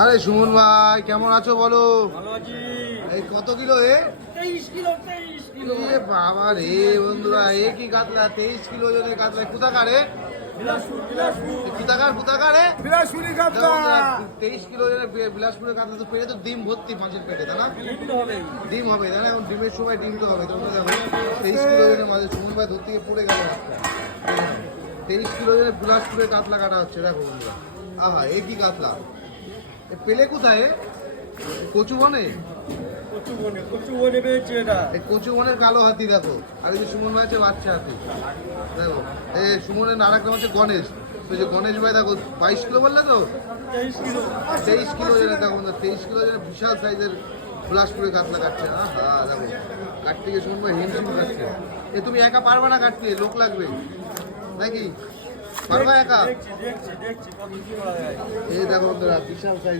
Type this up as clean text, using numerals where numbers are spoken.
আরে সুমন ভাই কেমন আছো বলো? ভালো আছি। এই কত কিলো 23 কিলো 23 কিলো। এ বাবা রে বন্ধুরা, এ কি কাতলা 23 কিলো ওজনের কাতলা। কোথাকার এ? বিলাসপুর বিলাসপুর কোথাকার এ? বিলাসপুরি কাতলা। 23 কিলো ওজনের বিলাসপুরের কাতলা তো পেটে তো ডিম ভর্তি, মাছের পেটে তাই না? ডিম হবে। ডিম হবে তাই না? এখন ডিমের সময় ডিম তো হবে। তোমরা দেখো 23 কিলো ওজনের মাছের, সুমন ভাই ধরতে গিয়ে পড়ে গেল একটা। 23 কিলো ওজনের বিলাসপুরের কাতলা কাটা হচ্ছে, দেখো বন্ধুরা। আহা, এ কি কাতলা! এ পেলে কোথায় এ? কচু বনে? কচু বনে পেয়েছে এটা। এই কচু বনের কালো হাতি দেখো, আর এই যে সুমন ভাই আছে বাচ্চা হাতি দেখো। এই সুমনের আর একটা হচ্ছে গণেশ। ওই যে গণেশ ভাই দেখো 22 কিলো বললে তো, 23 কিলো। 23 কিলো ওজনের দেখো, 23 কিলো ওজনের বিশাল সাইজের বিলাসপুরে কাতলা কাটছে। হ্যাঁ দেখো, কাটতে গিয়ে সুমন ভাই হিমশিম কাটছে। এ তুমি একা পারবে না কাটতে, লোক লাগবে নাকি? পারবা একা? দেখছি কত কি করা যায়। এই দেখো বন্ধুরা, বিশাল সাইজের